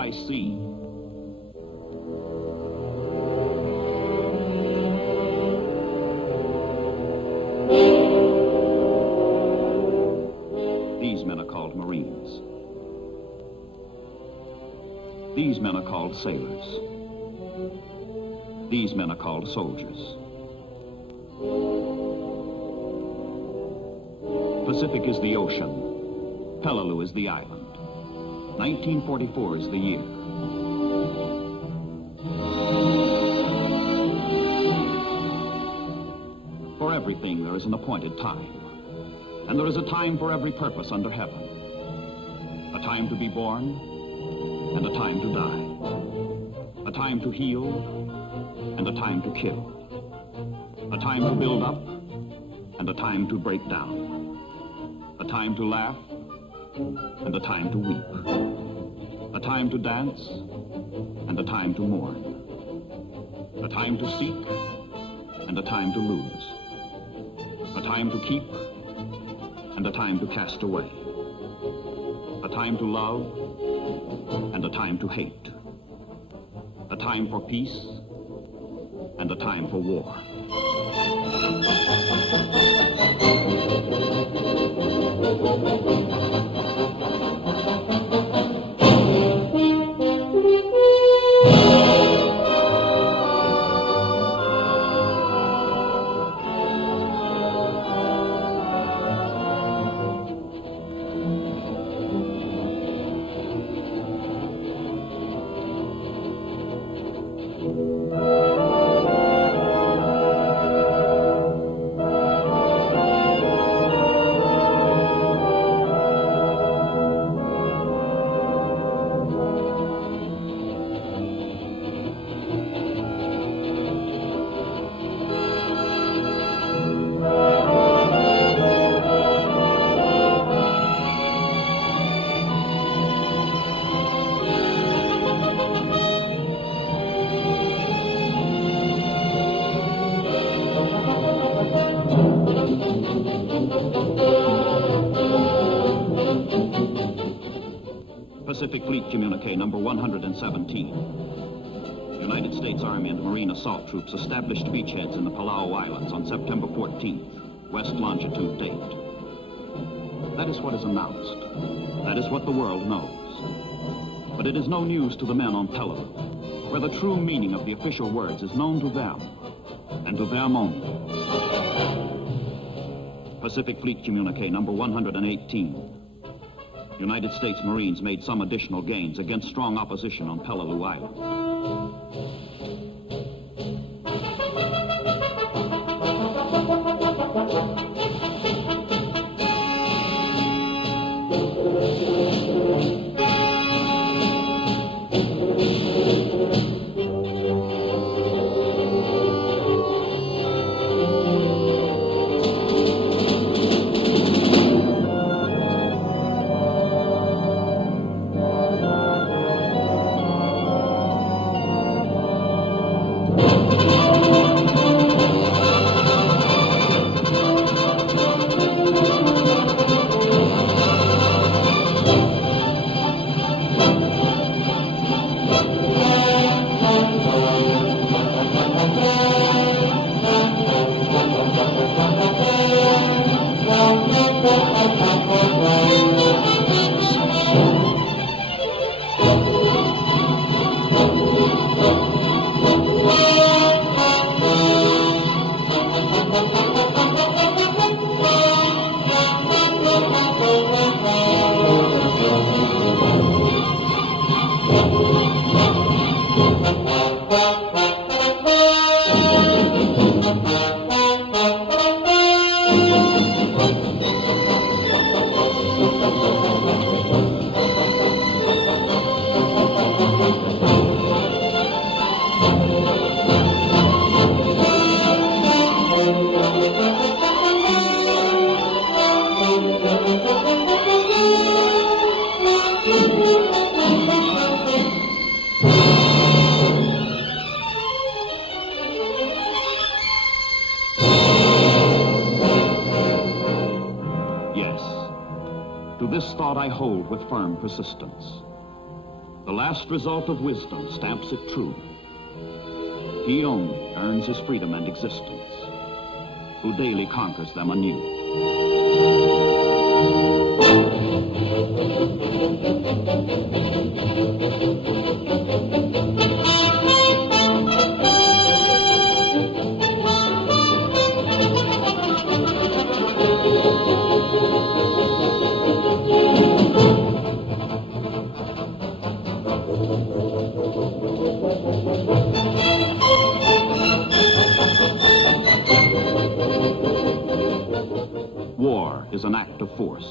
by sea. These men are called Marines. These men are called sailors. These men are called soldiers. Pacific is the ocean. Peleliu is the island. 1944 is the year. For everything there is an appointed time. And there is a time for every purpose under heaven. A time to be born and a time to die. A time to heal and a time to kill. A time to build up and a time to break down. A time to laugh and a time to weep. A time to dance and a time to mourn. A time to seek and a time to lose. A time to keep and a time to cast away. A time to love and a time to hate. A time for peace and a time for war. Pacific Fleet Communique number 117. United States Army and Marine assault troops established beachheads in the Peleliu Islands on September 14th, west longitude date. That is what is announced. That is what the world knows. But it is no news to the men on Peleliu, where the true meaning of the official words is known to them, and to them only. Pacific Fleet Communique number 118. United States Marines made some additional gains against strong opposition on Peleliu Island. This thought I hold with firm persistence. The last result of wisdom stamps it true. He only earns his freedom and existence, who daily conquers them anew. War is an act of force,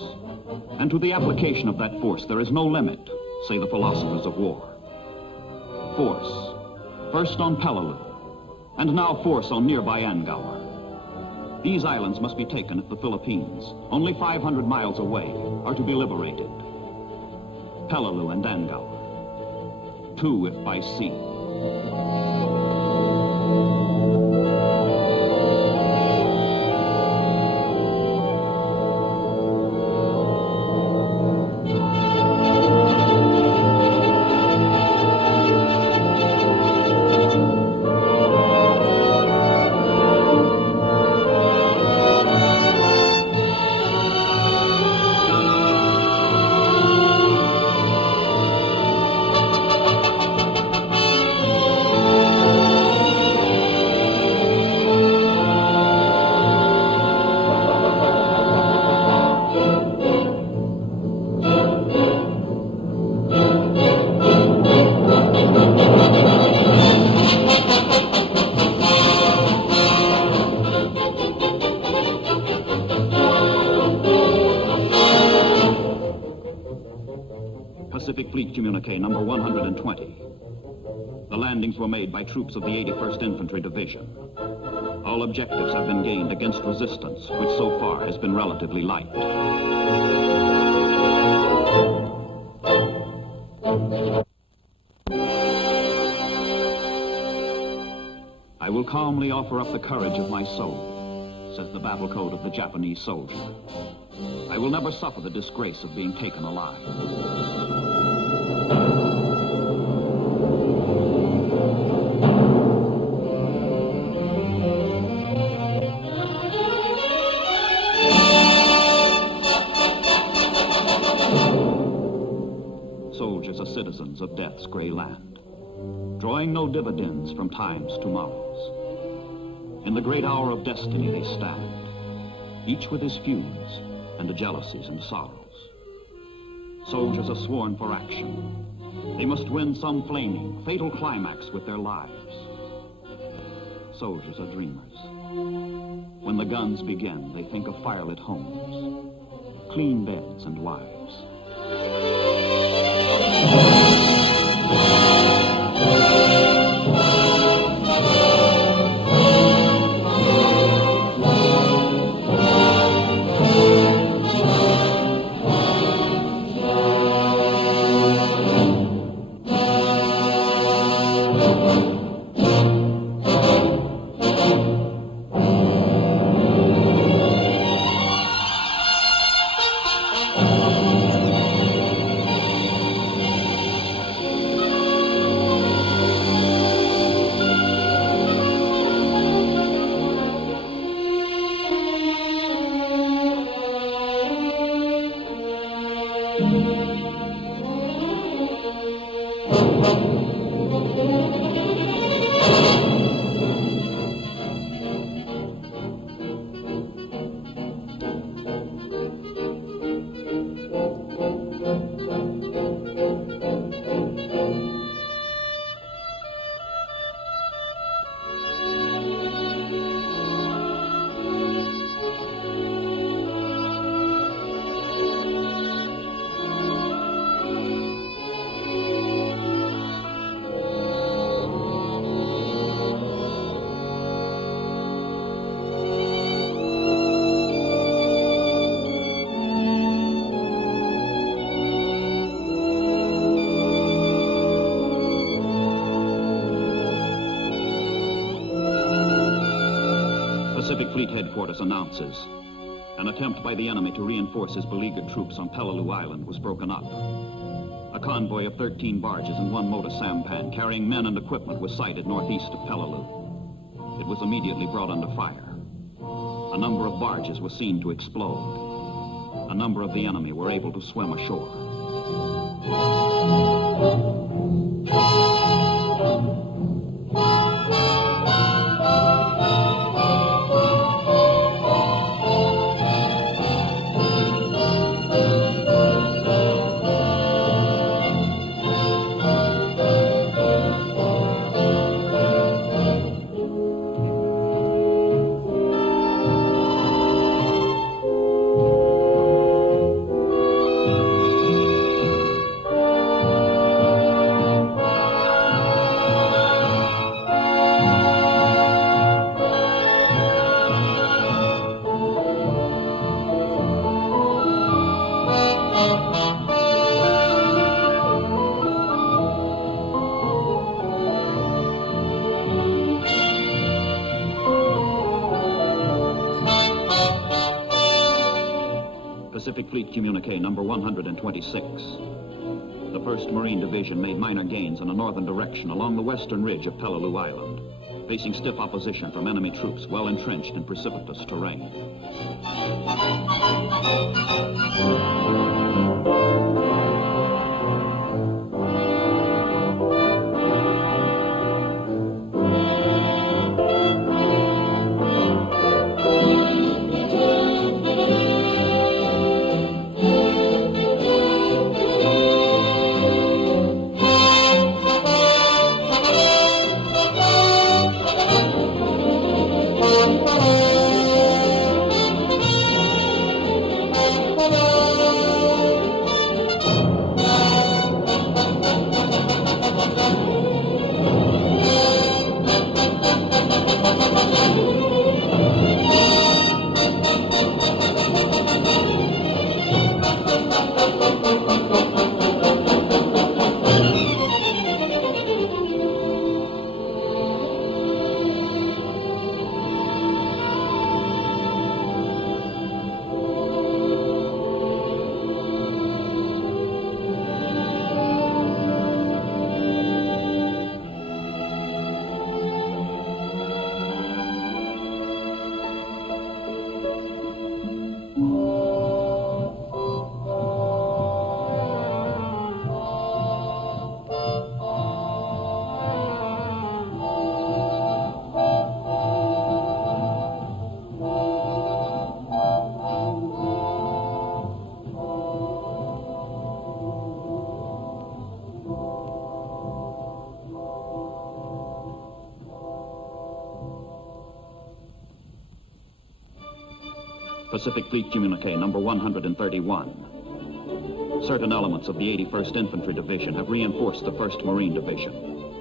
and to the application of that force there is no limit, say the philosophers of war. Force, first on Peleliu, and now force on nearby Angaur. These islands must be taken if the Philippines, only 500 miles away, are to be liberated. Peleliu and Angaur, 2 if by sea. Pacific Fleet Communique number 120. The landings were made by troops of the 81st Infantry Division. All objectives have been gained against resistance, which so far has been relatively light. I will calmly offer up the courage of my soul, says the battle code of the Japanese soldier. I will never suffer the disgrace of being taken alive. Soldiers are citizens of death's gray land, drawing no dividends from time's tomorrows. In the great hour of destiny they stand, each with his feuds and the jealousies and sorrows. Soldiers are sworn for action. They must win some flaming, fatal climax with their lives. Soldiers are dreamers. When the guns begin, they think of firelit homes, clean beds and wives. Pacific Fleet Headquarters announces an attempt by the enemy to reinforce his beleaguered troops on Peleliu Island was broken up. A convoy of 13 barges and one motor sampan carrying men and equipment was sighted northeast of Peleliu. It was immediately brought under fire. A number of barges were seen to explode. A number of the enemy were able to swim ashore. Pacific Fleet Communique number 126. The 1st Marine Division made minor gains in a northern direction along the western ridge of Peleliu Island, facing stiff opposition from enemy troops well entrenched in precipitous terrain. Pacific Fleet Communique number 131. Certain elements of the 81st Infantry Division have reinforced the 1st Marine Division,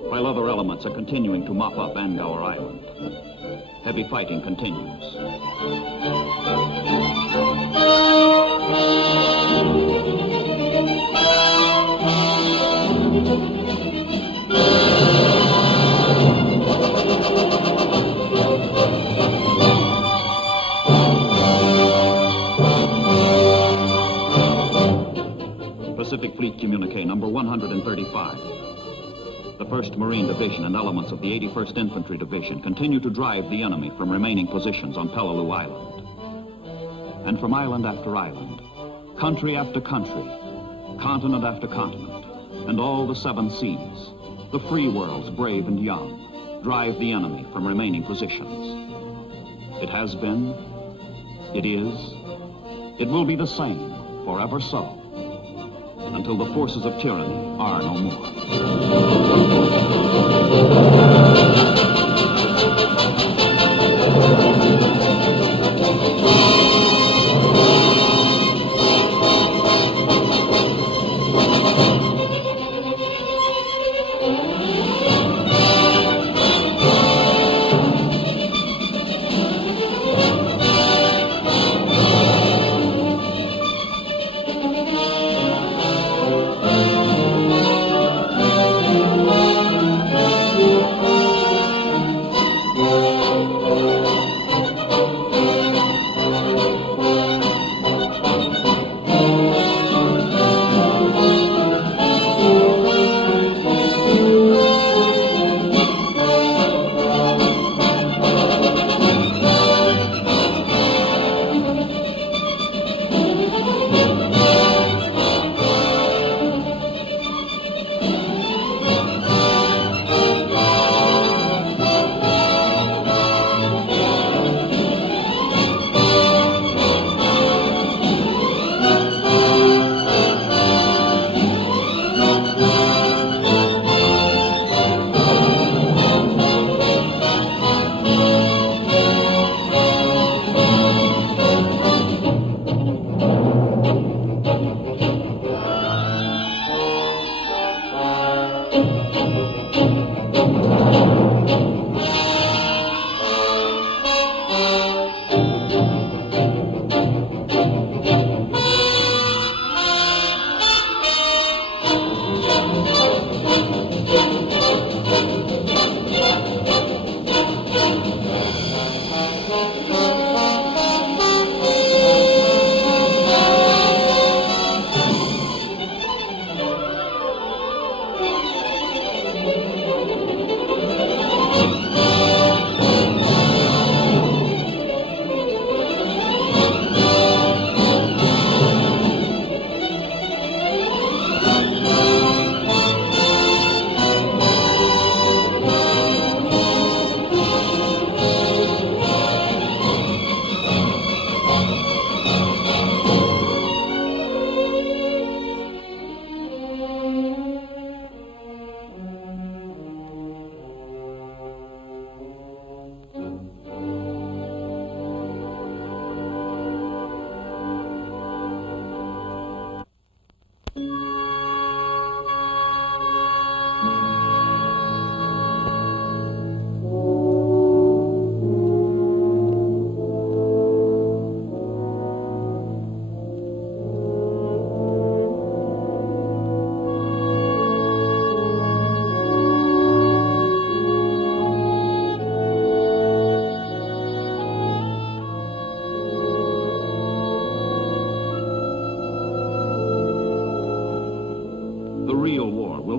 while other elements are continuing to mop up Angaur Island. Heavy fighting continues. Pacific Fleet Communique number 135. The 1st Marine Division and elements of the 81st Infantry Division continue to drive the enemy from remaining positions on Peleliu Island. And from island after island, country after country, continent after continent, and all the 7 seas, the free worlds, brave and young, drive the enemy from remaining positions. It has been, it is, it will be the same, forever so, until the forces of tyranny are no more.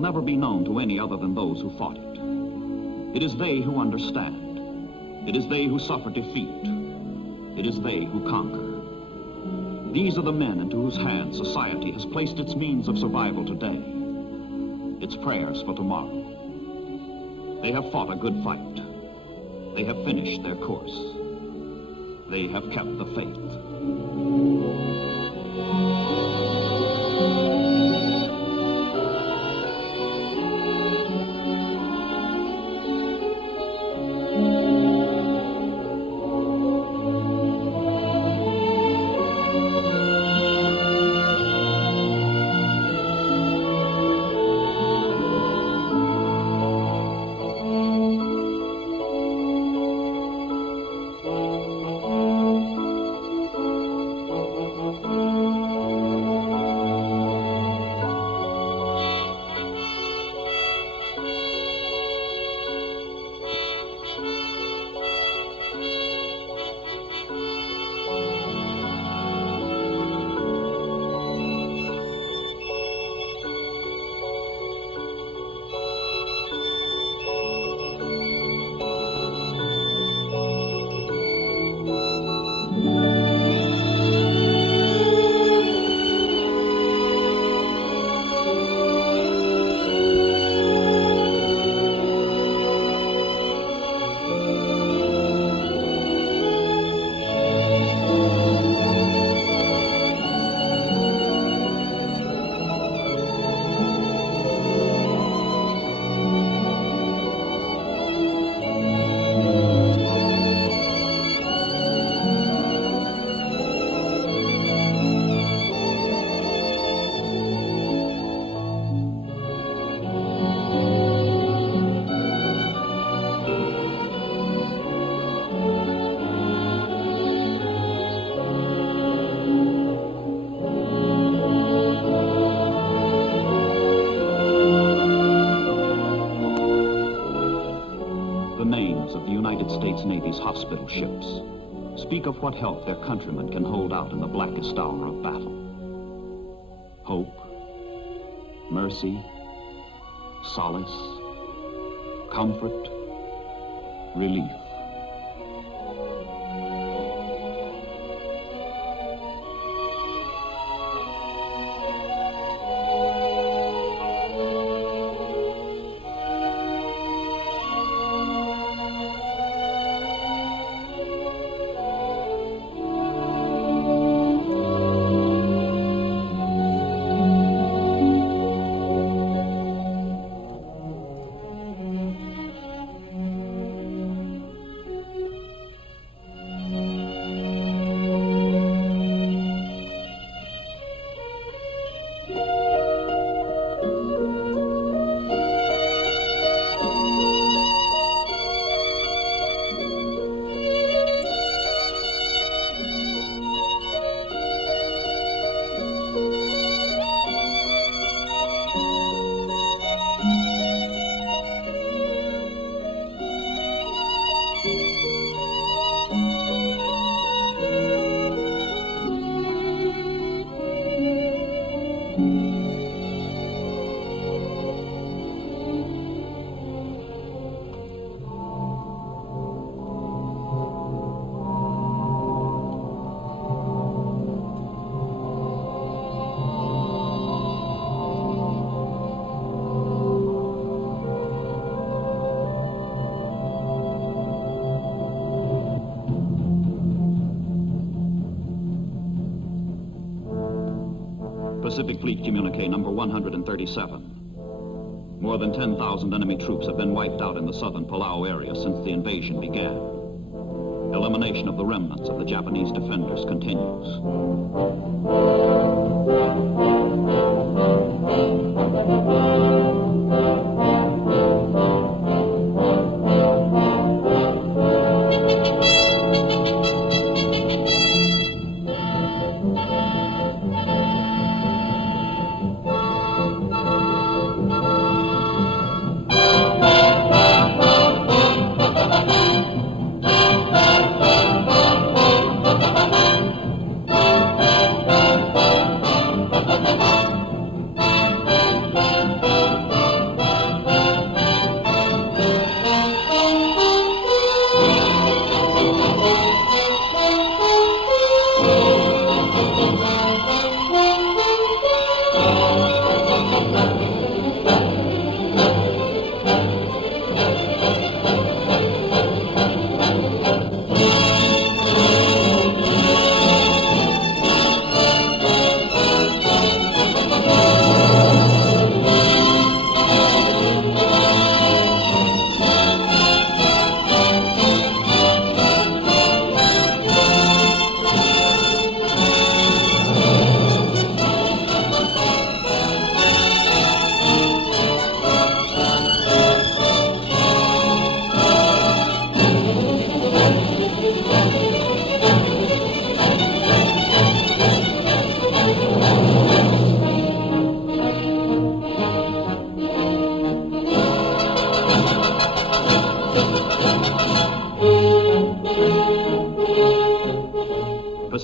will never be known to any other than those who fought it. It is they who understand. It is they who suffer defeat. It is they who conquer. These are the men into whose hands society has placed its means of survival today, its prayers for tomorrow. They have fought a good fight. They have finished their course. They have kept the faith. States Navy's hospital ships speak of what help their countrymen can hold out in the blackest hour of battle. Hope, mercy, solace, comfort, relief. Pacific Fleet Communique number 137. More than 10,000 enemy troops have been wiped out in the southern Palau area since the invasion began. Elimination of the remnants of the Japanese defenders continues.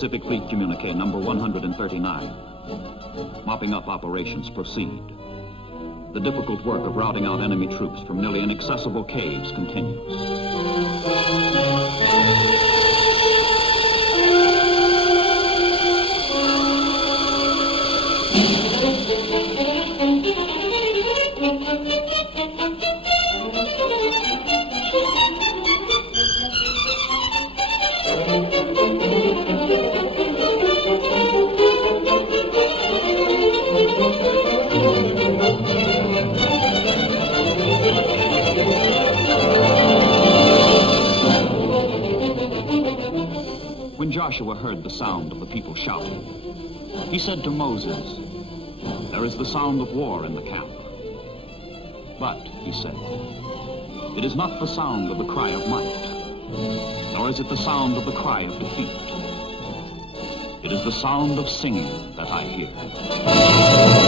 Pacific Fleet Communique number 139. Mopping up operations proceed. The difficult work of routing out enemy troops from nearly inaccessible caves continues. When Joshua heard the sound of the people shouting, he said to Moses, "There is the sound of war in the camp." But, he said, "It is not the sound of the cry of might, nor is it the sound of the cry of defeat. It is the sound of singing that I hear."